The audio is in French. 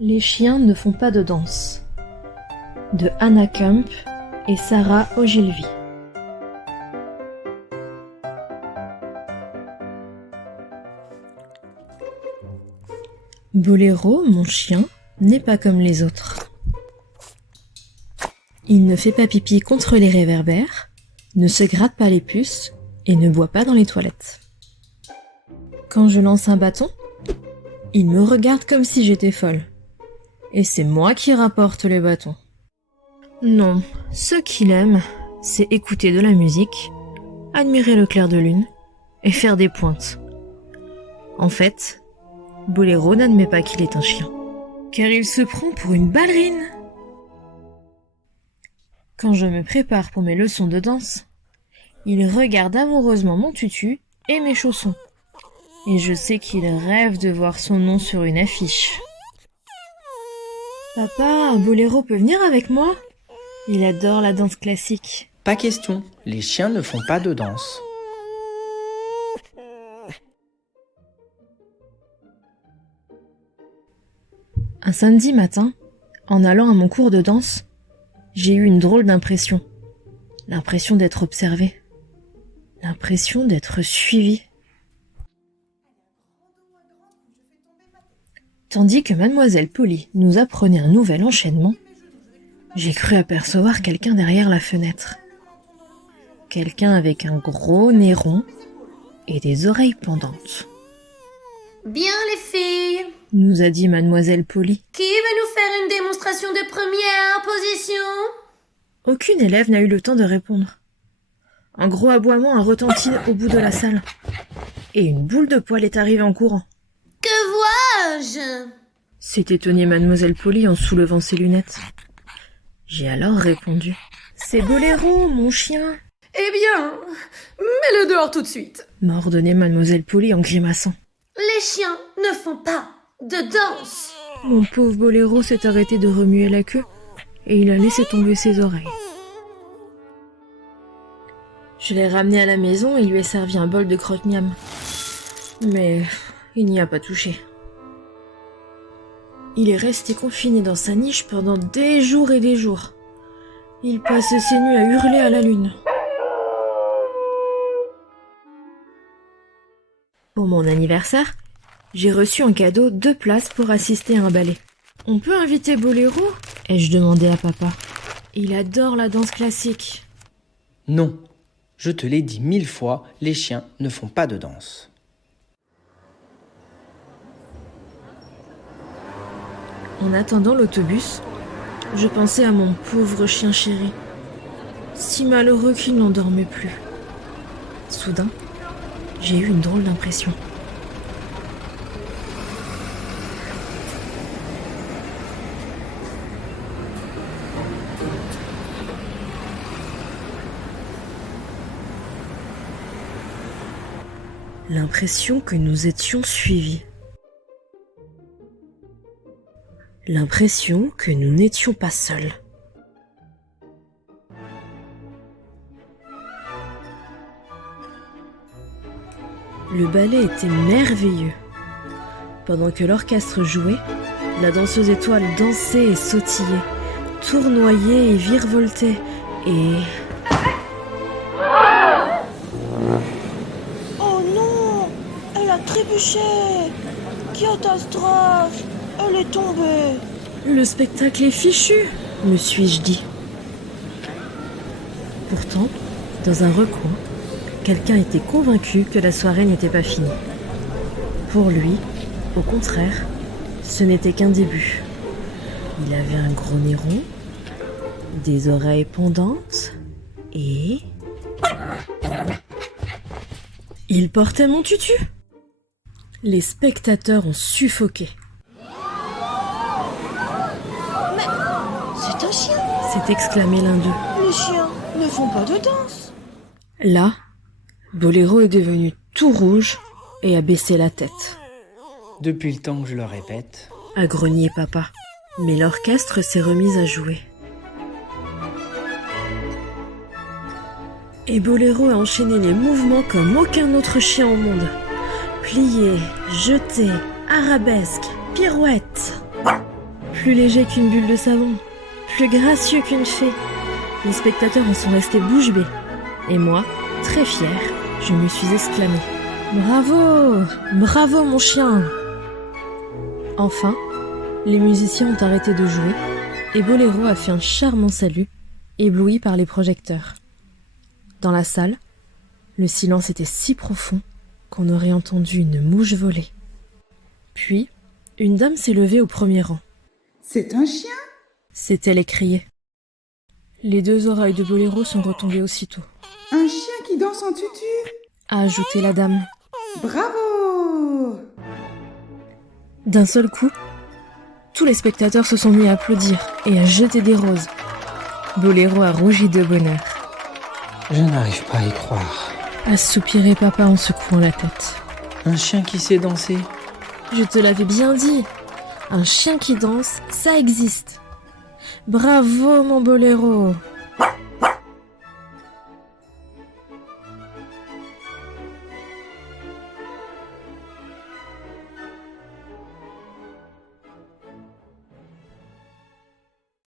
Les chiens ne font pas de danse. De Anna Camp et Sarah Ogilvy. Boléro, mon chien, n'est pas comme les autres. Il ne fait pas pipi contre les réverbères, ne se gratte pas les puces et ne boit pas dans les toilettes. Quand je lance un bâton, il me regarde comme si j'étais folle. Et c'est moi qui rapporte les bâtons. Non, ce qu'il aime, c'est écouter de la musique, admirer le clair de lune et faire des pointes. En fait, Boléro n'admet pas qu'il est un chien, car il se prend pour une ballerine. Quand je me prépare pour mes leçons de danse, il regarde amoureusement mon tutu et mes chaussons. Et je sais qu'il rêve de voir son nom sur une affiche. Papa, Boléro peut venir avec moi? Il adore la danse classique. Pas question, les chiens ne font pas de danse. Un samedi matin, en allant à mon cours de danse, j'ai eu une drôle d'impression. L'impression d'être observée. L'impression d'être suivie. Tandis que Mademoiselle Polly nous apprenait un nouvel enchaînement, j'ai cru apercevoir quelqu'un derrière la fenêtre. Quelqu'un avec un gros nez rond et des oreilles pendantes. Bien les filles, Nous a dit Mademoiselle Polly. qui veut nous faire une démonstration de première position? Aucune élève n'a eu le temps de répondre. Un gros aboiement a retenti au bout de la salle. Et une boule de poil est arrivée en courant. Que vois-je? S'est étonnée Mademoiselle Polly en soulevant ses lunettes. J'ai alors répondu. C'est Boléro, mon chien, Eh bien, mets-le dehors tout de suite. m'a ordonné Mademoiselle Polly en grimaçant. Les chiens ne font pas de danse. Mon pauvre Boléro s'est arrêté de remuer la queue et il a laissé tomber ses oreilles. Je l'ai ramené à la maison et lui ai servi un bol de croque-miam. Mais il n'y a pas touché. Il est resté confiné dans sa niche pendant des jours et des jours. Il passe ses nuits à hurler à la lune. Pour mon anniversaire, j'ai reçu en cadeau 2 places pour assister à un ballet. On peut inviter Boléro? Ai-je demandé à papa. Il adore la danse classique. Non, je te l'ai dit 1000 fois, les chiens ne font pas de danse. En attendant l'autobus, je pensais à mon pauvre chien chéri, si malheureux qu'il n'en dormait plus. Soudain, j'ai eu une drôle d'impression. L'impression que nous étions suivis. L'impression que nous n'étions pas seuls. Le ballet était merveilleux. Pendant que l'orchestre jouait, la danseuse étoile dansait et sautillait, tournoyait et virevoltait, et... Oh non! Elle a trébuché! Catastrophe! Elle est tombée! Le spectacle est fichu, me suis-je dit. Pourtant, dans un recoin, quelqu'un était convaincu que la soirée n'était pas finie. Pour lui, au contraire, ce n'était qu'un début. Il avait un gros nez rond, des oreilles pendantes et... il portait mon tutu. Les spectateurs ont suffoqué. C'est un chien! S'est exclamé l'un d'eux. Les chiens ne font pas de danse! Là, Boléro est devenu tout rouge et a baissé la tête. Depuis le temps que je le répète, A grogné papa. Mais l'orchestre s'est remis à jouer. Et Boléro a enchaîné les mouvements comme aucun autre chien au monde. Plié, jeté, arabesque, Pirouette. Plus léger qu'une bulle de savon, plus gracieux qu'une fée. Les spectateurs en sont restés bouche bée. Et moi, très fière, je me suis exclamée. Bravo! Bravo mon chien! Enfin, les musiciens ont arrêté de jouer et Boléro a fait un charmant salut, ébloui par les projecteurs. Dans la salle, le silence était si profond qu'on aurait entendu une mouche voler. Puis, une dame s'est levée au premier rang. C'est un chien? S'est-elle écriée. Les deux oreilles de Boléro sont retombées aussitôt. Un chien qui danse en tutu? A ajouté la dame. Bravo! D'un seul coup, tous les spectateurs se sont mis à applaudir et à jeter des roses. Boléro a rougi de bonheur. Je n'arrive pas à y croire. A soupiré papa en secouant la tête. Un chien qui sait danser. Je te l'avais bien dit. Un chien qui danse, ça existe. Bravo mon Boléro.